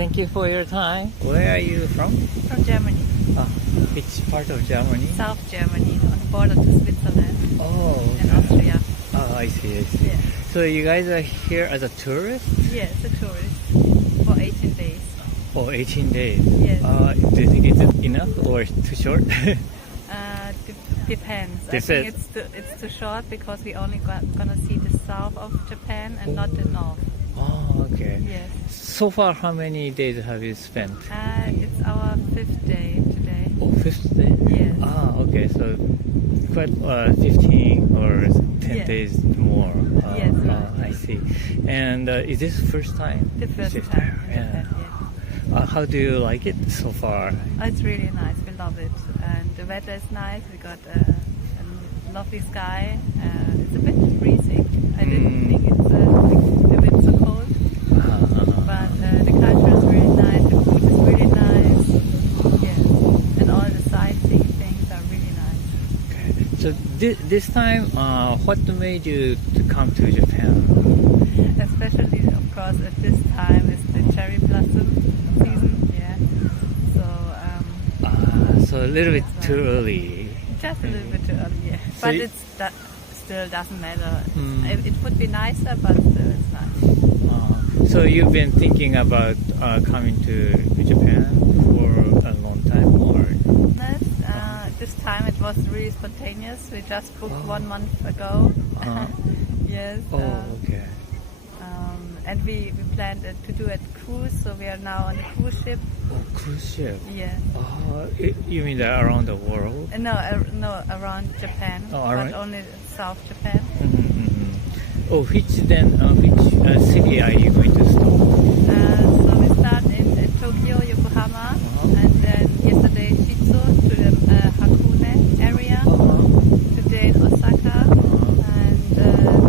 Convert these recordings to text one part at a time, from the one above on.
Thank you for your time. Where are you from? From Germany, Which part of Germany? South Germany, on the border to Switzerland Oh, and Austria. I see. Yeah. So you guys are here as a tourist Yes, a tourist for 18 days. for 18 days? Yes. Do you think it's enough or too short? Depends. I Depends. think it's too short because we only gonna see the south of Japan and not the north. Oh, okay. Yes. So far, how many days have you spent? It's our 5th day today. Oh, fifth day? Yes. Okay. So quite 15 or 10 Yeah. days more. Yes, right. I see. And is this first time? The first Fifth time in Yeah. Japan, How do you like it so far? Oh, it's really nice. We love it, and the weather is nice. We got a lovely sky. It's a bit freezing. I didn't think it's a bit so cold, but the culture is really nice. The food is really nice. Yeah, and all the sightseeing things are really nice. Okay. So this time, what made you to come to Japan? Especially, of course, at this time is the cherry blossom season. Yeah, So a little bit too early. just a little bit too early. Yeah, So but you- that still doesn't matter. Mm. It would be nicer, but still it's nice. So you've been thinking about coming to Japan for a long time, or? This time it was really spontaneous. We just booked 1 month ago. Yes. Okay. And we planned to do a cruise, so we are now on a cruise ship. Oh, cruise ship. Yeah. You mean that around the world? No, around Japan, Oh, around- but only South Japan. Which city are you going to stop? So we start in Tokyo, Yokohama, and then yesterday Shitsu to the Hakone area. Today in Osaka, and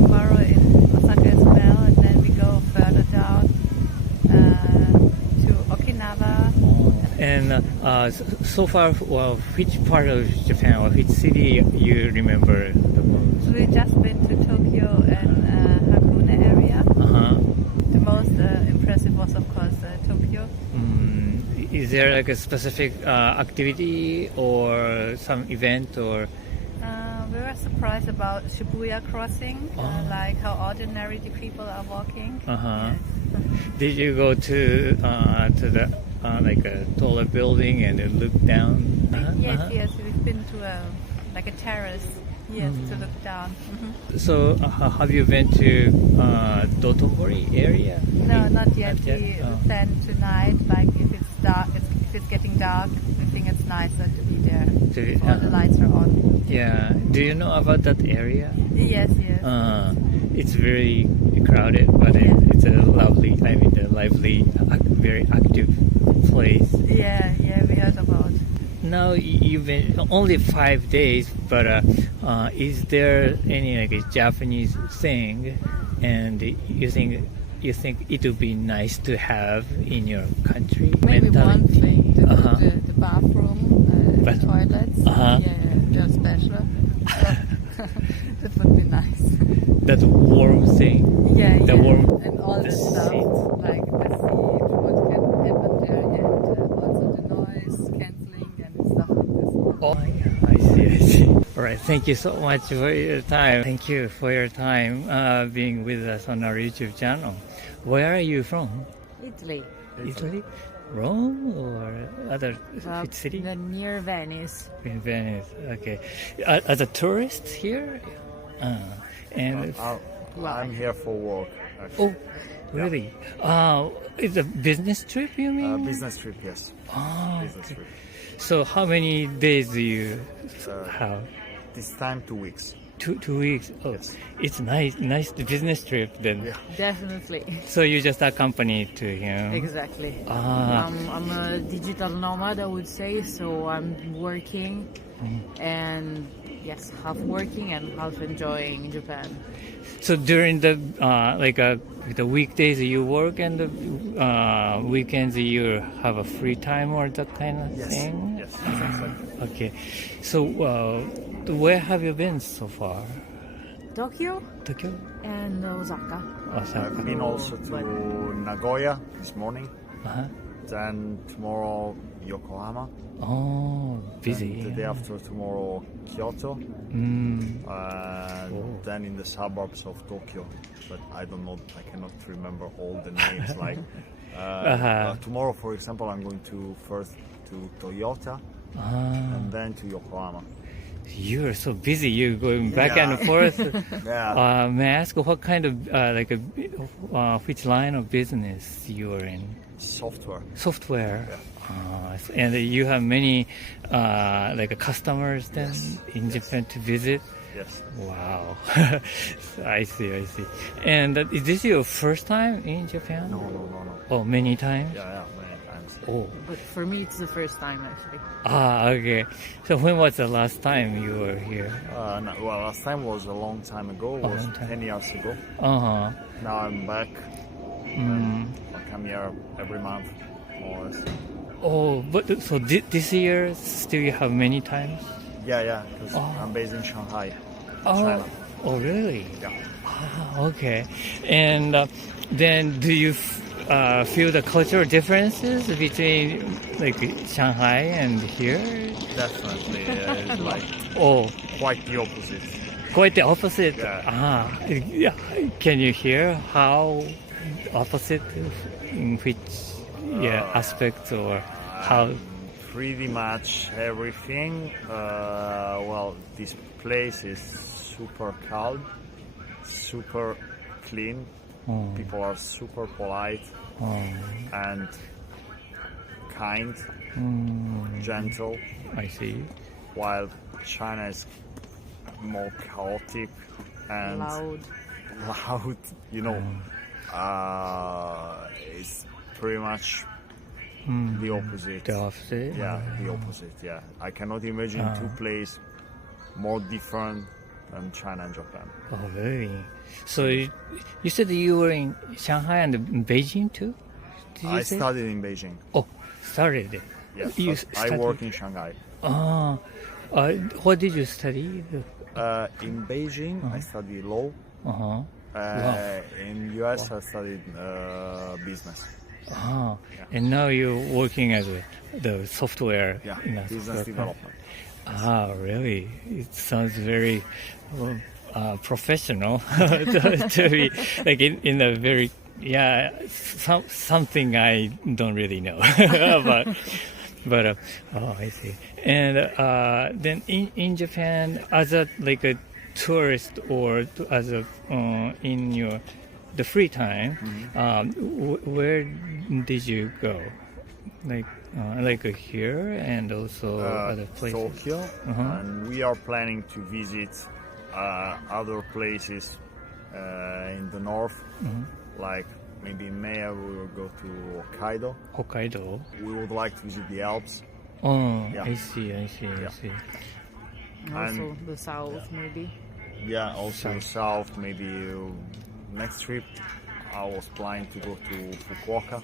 tomorrow in Osaka as well, and then we go further down to Okinawa. And so far, which part of Japan or which city you remember the most? So we've just been to Tokyo and Hakone area. The most impressive was, of course, Tokyo. Is there like a specific activity or some event or? We were surprised about Shibuya crossing, like how ordinary the people are walking. Yes. Did you go to the like a taller building and then look down? Yes, we've been to a terrace. Yes, to look down. So have you been to Dotonbori area? No, not yet. Not yet? We Oh. plan tonight. Like if it's dark, if it's getting dark, we think it's nicer to be there. All the lights are on. Yeah. Do you know about that area? Yes. It's very crowded, but it's a lovely, lively, very active place. Yeah, we heard about. Now you've been only 5 days, but is there any like a Japanese thing, and you think it would be nice to have in your country? Maybe one mentality? thing, the bathroom, the toilets. Uh-huh. They're special. That would be nice. That warm thing. The warm. and all the stuff, seat. like the seat, what can happen there, and also the noise cancelling and stuff like this. Oh, yeah, I see. All right, thank you so much for your time. Thank you for your time being with us on our YouTube channel. Where are you from? Italy, Italy? Rome or other which city? near Venice. In Venice. Okay. As a tourist here? And I'm here for work. Actually. oh, really? It's a business trip, you mean? Business trip, yes. Business Okay. trip. So how many days do you have? This time 2 weeks. 2 weeks. Oh, Yes. it's nice business trip then. Yeah. Definitely. So you just accompany to him. Exactly. Ah, I'm a digital nomad, I would say, so I'm working and yes, half working and half enjoying Japan. so during the the weekdays you work and the weekends you have a free time or that kind of Yes. thing. Yes. Exactly. Okay. So where have you been so far? Tokyo Tokyo, and Osaka. Osaka. I've been also to Nagoya this morning. Uh-huh. Then tomorrow Yokohama. Oh, busy. And the day after tomorrow Kyoto. Mm. Then in the suburbs of Tokyo. But I don't know, I cannot remember all the names. Like tomorrow, for example, I'm going to first to Toyota and then to Yokohama. You're so busy. You're going back Yeah. and forth. Yeah. May I ask what kind of which line of business you are in? Software. Software. And you have many customers then Yes. in Japan to visit. Yes. Wow. I see. And is this your first time in Japan? No. Oh, many times. Yeah, many times. Oh. But for me, it's the first time actually. Okay. So when was the last time you were here? No, well, last time was a long time ago. It was long time. 10 years ago. Uh-huh. Now I'm back. Mm. I come here every month, more or less. Oh, but so this year still you have many times? Yeah, because I'm based in Shanghai, Oh, China. oh really? Yeah. Okay. And then do you feel the cultural differences between like Shanghai and here? Definitely. It's like Oh, quite the opposite. quite the opposite. Yeah. Yeah. Can you hear how opposite in which aspects or how? Pretty much everything. Well, this place is super calm, super clean. People are super polite and kind, gentle, I see. while China is more chaotic and Loud. loud. You know, it's pretty much the opposite. The opposite. Yeah, the opposite. Yeah, I cannot imagine two places more different than China and Japan. Oh, really? So you said that you were in Shanghai and Beijing too? Did you I say? studied in Beijing. Oh, started. Yes, You but I studied- work in Shanghai. What did you study? In Beijing, I studied law. Uh-huh. In US, I studied business. And now you're working as the software. Yeah, in a business software development. Really? It sounds very professional to be like in a very something I don't really know but I see. And then in Japan, as a tourist or as a in your the free time, where did you go? Like here and also other places. Tokyo, and we are planning to visit other places in the north, like maybe in May we will go to Hokkaido. Hokkaido. We would like to visit the Alps. Oh, Yeah. I see. And also And- the south, maybe. Yeah, also south. Maybe next trip I was planning to go to Fukuoka.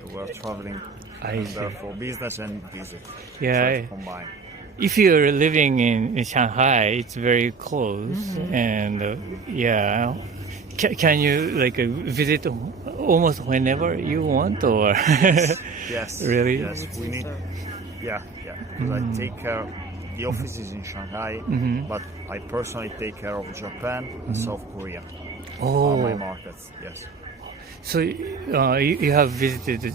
So we're traveling I there see. for business and visit. Yeah, Try to combine. If you're living in Shanghai, it's very close, and can you visit almost whenever you want, or Yes. Really? Yes, we need. Yeah. Because I take care. The office is in Shanghai, but I personally take care of Japan and South Korea. Are my oh, markets. Yes. so you have visited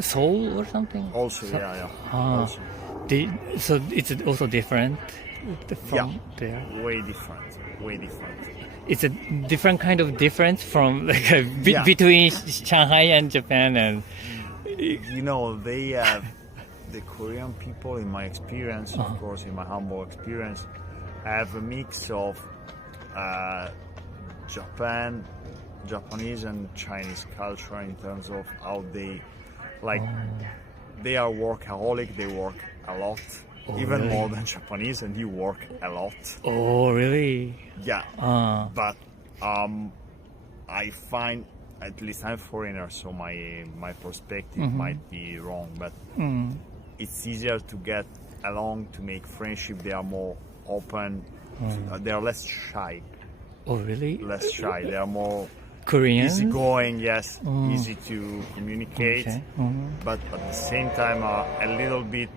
Seoul or something? Also, yeah. Ah. Also, So it's also different from Yeah. there. way different. It's a different kind of difference from Yeah. between Shanghai and Japan, and You know, they have the Korean people, in my experience, Uh-huh. of course, in my humble experience, have a mix of Japanese and Chinese culture in terms of how they they are workaholic, they work a lot, even really? more than Japanese, and you work a lot. oh really? Yeah. Uh, But I find, at least I'm foreigner, so my perspective might be wrong, but it's easier to get along, to make friendship. They are more open. They are less shy. oh really? They are more Korean. easygoing, yes, easy to communicate, Okay. but at the same time a little bit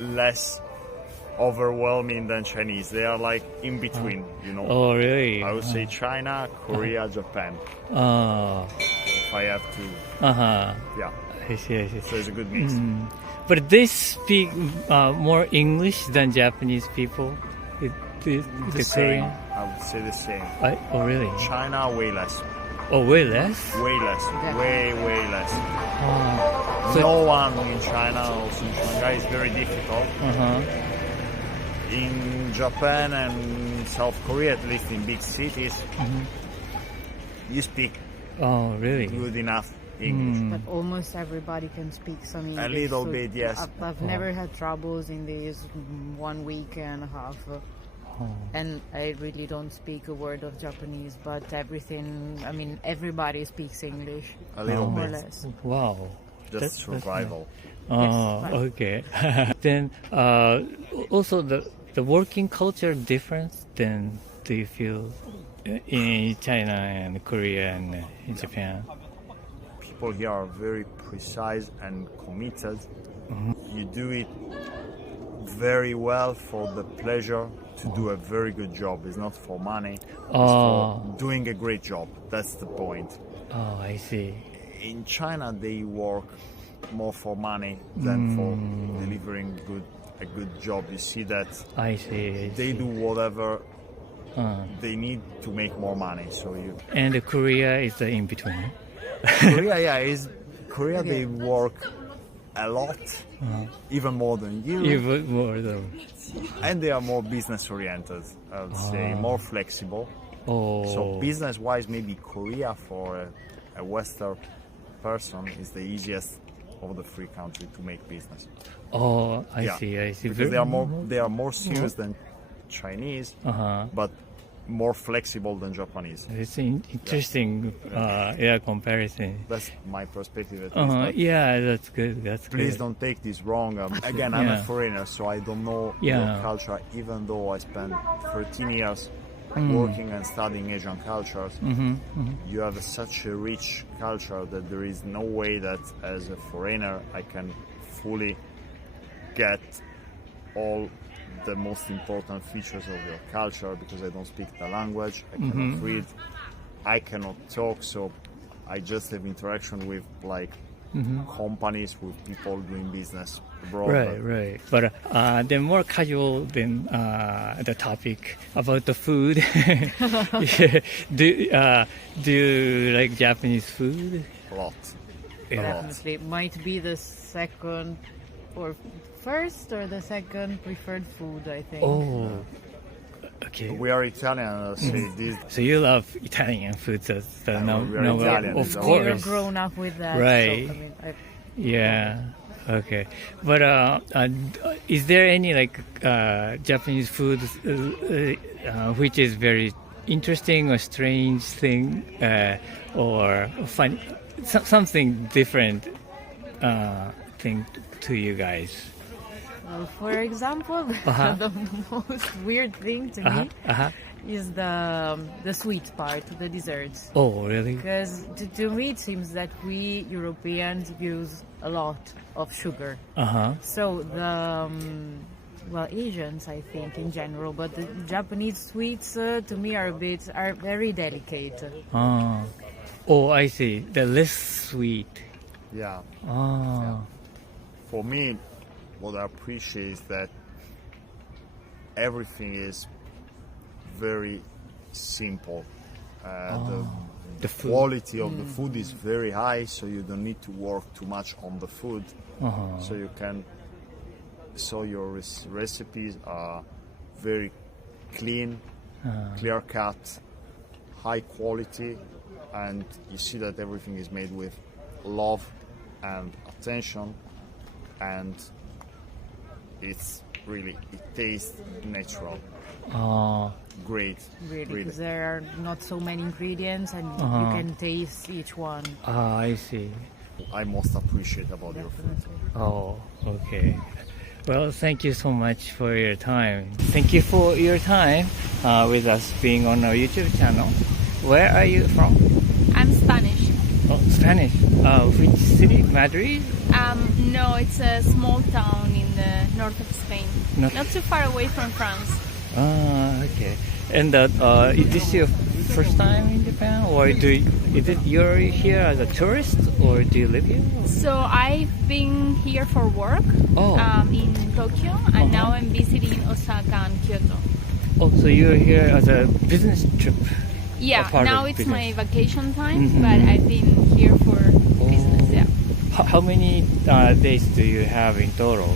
less overwhelming than Chinese. They are like in between, you know. Oh, really? I would say China, Korea, Japan. Oh, If I have to, uh-huh. yeah. I see, I see. So it's a good mix. But they speak more English than Japanese people. The The same. Korean. I would say the same. Oh, really? China, way less. Oh, way less? Way less. Way less. So- No one in China, also in Shanghai, is very difficult. Uh-huh. In Japan and South Korea, at least in big cities, you speak Oh, really? good enough English. But almost everybody can speak some English. A little bit, yes. I've never had troubles in this 1 week and a half. And I really don't speak a word of Japanese, but everything, I mean, everybody speaks English. A little more or bit. less. Wow. Just survival. Oh, okay. Then also the working culture difference, then do you feel in China and Korea and in Japan? People here are very precise and committed. You do it very well for the pleasure to do a very good job. It's not for money. It's for doing a great job. That's the point. Oh, I see. In China, they work more for money than for delivering a good job. You see that I see. they do whatever they need to make more money. So And Korea is the in between. Korea, Korea, they work a lot, even more than you, Even more though. and they are more business oriented. I would say more flexible. Oh. So business-wise, maybe Korea for a Western person is the easiest of the three countries to make business. Oh, I Yeah. see. I see. Because they are more serious than Chinese, but more flexible than Japanese. It's interesting. Comparison. That's my perspective. At least. But Yeah, that's good. That's please good. don't take this wrong. Again, I'm a Yeah. foreigner, so I don't know Yeah. your culture, even though I spent 13 years working and studying Asian cultures. You have such a rich culture that there is no way that as a foreigner I can fully get all the most important features of your culture because I don't speak the language, I cannot read, I cannot talk, so I just have interaction with like companies, with people doing business abroad. Right. But then more casual than the topic about the food. Yeah. Do you like Japanese food? A lot. Yeah. Definitely. It might be the second or first or the second preferred food, I think. Oh. Okay. We are Italian, so this So you love Italian food, so we are Italian, of it's our- We're course. grown up with that. Right. So, I mean, Yeah. Okay. But is there any like Japanese food which is very interesting or strange thing or fun, something different thing to you guys? well, for example, the most weird thing to me is the sweet part, the desserts. Oh, really? Because to me it seems that we Europeans use a lot of sugar. So the Asians, I think, in general, but the Japanese sweets to me are very delicate. Oh, I see. The less sweet. yeah. Oh. For me, what I appreciate is that everything is very simple. The food. Quality of the food is very high, so you don't need to work too much on the food. So you can. So your recipes are very clean, clear cut, high quality, and you see that everything is made with love and attention, and it tastes natural. Great. Really, because there are not so many ingredients and you can taste each one. I see. I most appreciate about your food. Oh, okay. Well, thank you so much for your time. Thank you for your time with us being on our YouTube channel. Where are you from? and Spanish. Oh, Spanish. Which city? Madrid? No, it's a small town in the north of Spain. Not too far away from France. Okay. And is this your first time in Japan, or you're here as a tourist, or do you live here? So I've been here for work in Tokyo, and now I'm visiting Osaka and Kyoto. Oh, so you're here as a business trip? Yeah, now it's business. my vacation time, but I've been here for business. Yeah. How many days do you have in total?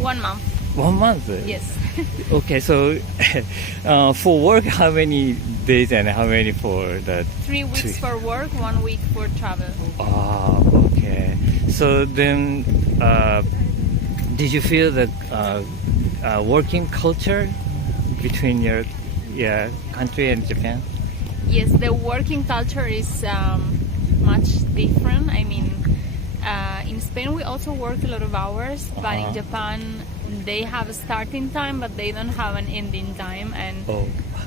1 month. 1 month? Yes. Okay, so for work, how many days and how many for the 3 weeks for work, 1 week for travel. Okay. So then, did you feel that working culture between your country and Japan? Yes, the working culture is much different. I mean, in Spain we also work a lot of hours, but in Japan they have a starting time, but they don't have an ending time, and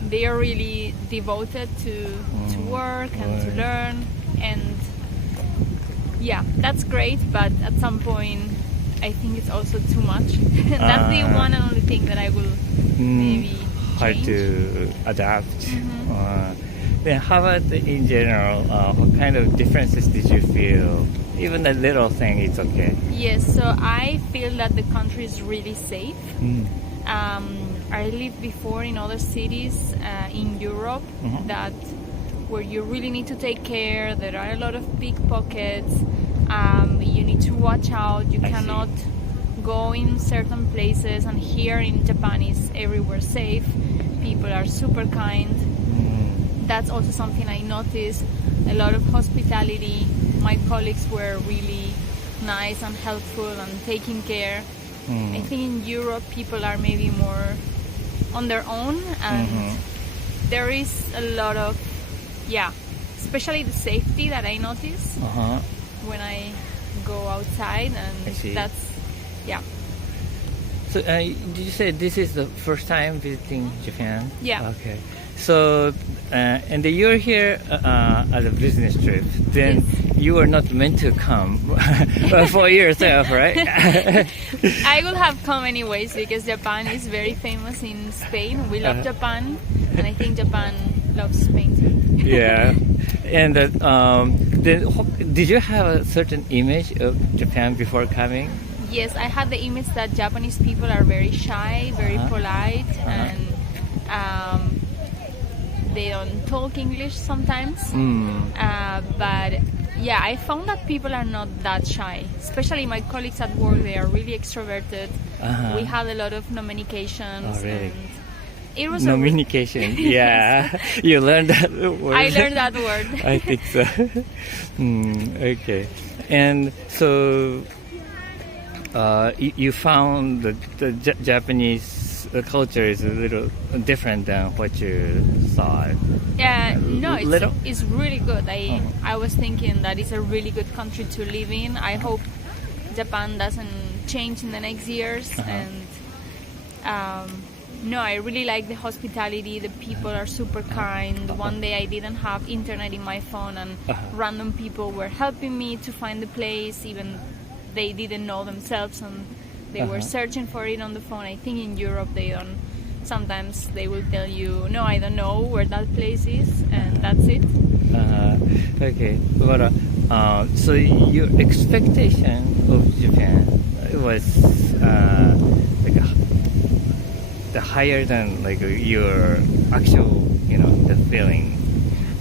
they are really devoted to work and to learn, and yeah, that's great, but at some point I think it's also too much. That's the one and only thing that I will maybe hard change. to adapt. Then how about in general, what kind of differences did you feel? Even a little thing, it's okay. Yes, so I feel that the country is really safe. I lived before in other cities in Europe that where you really need to take care. There are a lot of pickpockets. You need to watch out. You cannot go in certain places. And here in Japan is everywhere safe. People are super kind. That's also something I noticed. A lot of hospitality. My colleagues were really nice and helpful and taking care. I think in Europe people are maybe more on their own, and there is a lot of, especially the safety that I notice when I go outside, and that's, So did you say this is the first time visiting Japan? Yeah. Okay. So, and you're here as a business trip. Then you were not meant to come for yourself, right? I would have come anyways because Japan is very famous in Spain. We love Japan, and I think Japan loves Spain too. Yeah. And then, did you have a certain image of Japan before coming? Yes, I had the image that Japanese people are very shy, very polite, and they don't talk English sometimes. But yeah, I found that people are not that shy. Especially my colleagues at work, they are really extroverted. We had a lot of nominications. Oh, really? And it was Nominication. Yeah, you learned that word. I learned that word. I think so. Okay, and so you found that the Japanese culture is a little different than what you thought. Yeah, no, Little? it's really good. I was thinking that it's a really good country to live in. I hope Japan doesn't change in the next years. And no, I really like the hospitality. The people are super kind. One day I didn't have internet in my phone, and random people were helping me to find the place, even they didn't know themselves, and they were searching for it on the phone. I think in Europe they don't. Sometimes they will tell you, no, I don't know where that place is, and that's it. Okay, but so your expectation of Japan was the higher than like your actual, the feeling.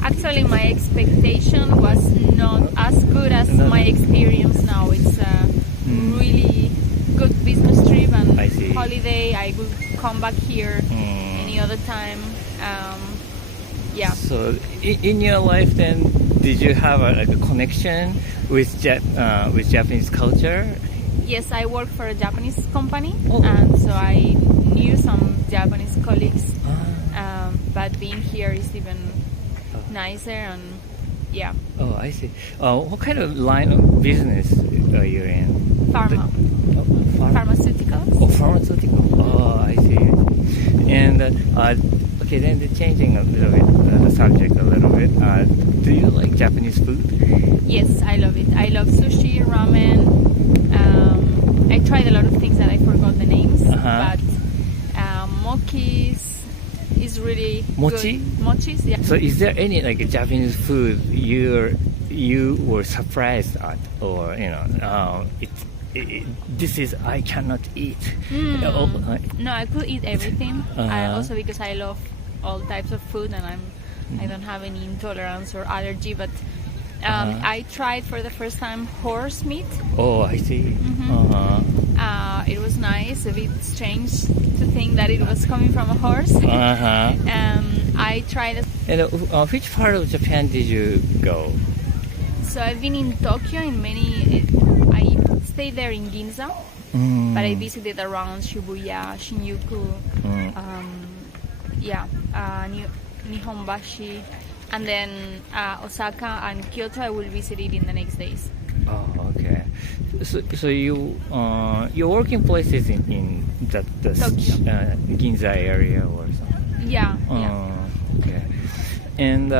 Actually, my expectation was not as good as my experience now. It's a really good business trip and holiday. I will come back here any other time. So in your life then, did you have a connection with Japanese culture? Yes, I work for a Japanese company, and so I knew some Japanese colleagues. But being here is even nicer, and Oh, I see. What kind of line of business are you in? Pharma. Pharmaceuticals. Oh, pharmaceutical. Oh, I see. And Okay, then changing a little bit the subject a little bit. Do you like Japanese food? Yes, I love it. I love sushi, ramen. I tried a lot of things that I forgot the names, but mochi is really Mochi? good. Mochis, yeah. So, is there any like Japanese food you were surprised at, or this is I cannot eat? No, I could eat everything. Also because I love all types of food, and I don't have any intolerance or allergy. But I tried for the first time horse meat. Oh, I see. It was nice. A bit strange to think that it was coming from a horse. I tried it. And which part of Japan did you go? So I've been in Tokyo in many. I stayed there in Ginza, but I visited around Shibuya, Shinjuku, Nihonbashi, and then Osaka and Kyoto. I will visit it in the next days. Oh, okay. So your working place is in the Ginza area or something? Yeah. Okay. And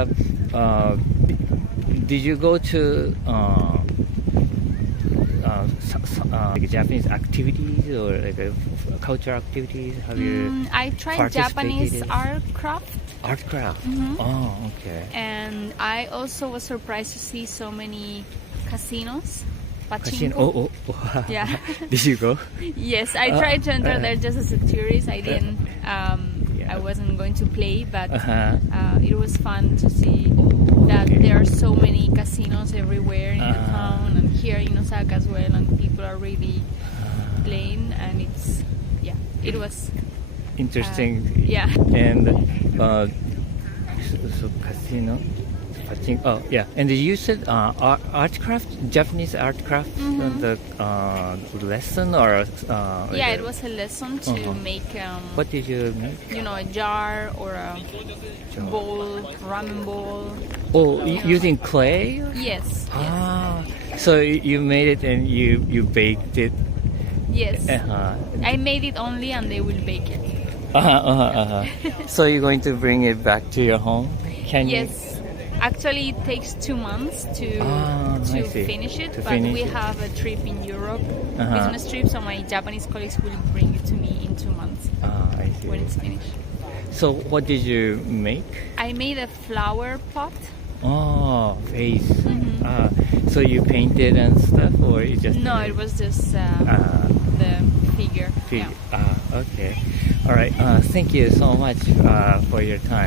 did you go to like Japanese activities or like cultural activities? Have you? I tried participated Japanese in? art craft. Art craft. Oh, okay. And I also was surprised to see so many casinos. Casino. Pachinko. Oh. Yeah. Did you go? Yes, I tried to enter there just as a tourist. I didn't. I wasn't going to play, but it was fun to see that there are so many casinos everywhere in the town, and here in Osaka as well, and people are really playing, and it was Interesting. yeah. And so casino, pachinko. Oh yeah. And you said art craft, Japanese art craft, the lesson or Yeah, it was a lesson to make. What did you make? A jar or a bowl, ramen bowl. Oh, using clay? Yes. So you made it and you baked it. Yes. I made it only, and they will bake it. So you're going to bring it back to your home? Can you? Yes. Actually, it takes 2 months to finish it, but we have a trip in Europe, business trip, so my Japanese colleagues will bring it to me in 2 months I see. when it's finished. So what did you make? I made a flower pot. Oh, vase. So you painted and stuff, or you just? No, it was just the figure. Yeah. Okay. All right. Thank you so much for your time.